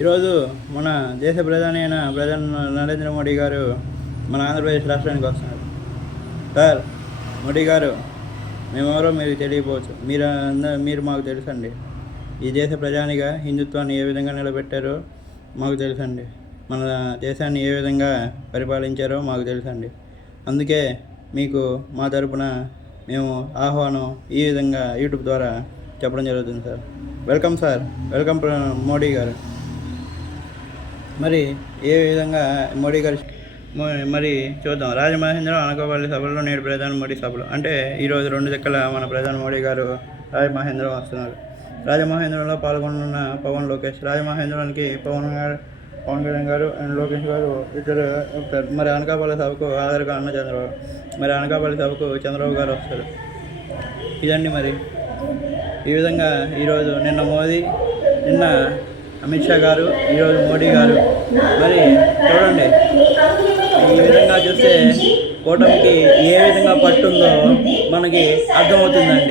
ఈరోజు మన దేశ ప్రధాని అయిన ప్రధాని నరేంద్ర మోడీ గారు మన ఆంధ్రప్రదేశ్ రాష్ట్రానికి వస్తున్నారు. సార్, మోడీ గారు, మేమెవరో మీరు తెలియకపోవచ్చు, మీరు మాకు తెలుసండి. ఈ దేశ ప్రధానిగా హిందుత్వాన్ని ఏ విధంగా నిలబెట్టారో మాకు తెలుసండి. మన దేశాన్ని ఏ విధంగా పరిపాలించారో మాకు తెలుసండి. అందుకే మీకు మా తరపున మేము ఆహ్వానం ఈ విధంగా యూట్యూబ్ ద్వారా చెప్పడం జరుగుతుంది. Sir, welcome sir, welcome Modi గారు. మరి ఏ విధంగా మోడీ గారు మరి చూద్దాం. రాజమహేంద్రం అనకాపల్లి సభలో నేడు ప్రధాని మోడీ సభలు అంటే ఈరోజు 2 దిక్కల మన ప్రధాని మోడీ గారు రాజమహేంద్రం వస్తున్నారు. రాజమహేంద్రంలో పాల్గొన్న పవన్ లోకేష్, రాజమహేంద్రానికి పవన్ కళ్యాణ్ గారు అండ్ లోకేష్ గారు ఇద్దరు వస్తారు. మరి అనకాపల్లి సభకు ఆధార్గా అన్న చంద్రబాబు, మరి అనకాపల్లి సభకు చంద్రబాబు గారు వస్తారు. ఇదండి. మరి ఈ విధంగా ఈరోజు నిన్న అమిత్ షా గారు, ఈరోజు మోడీ గారు. మరి చూడండి, ఈ విధంగా చూస్తే కూటమికి ఏ విధంగా పట్టుందో మనకి అర్థమవుతుందండి.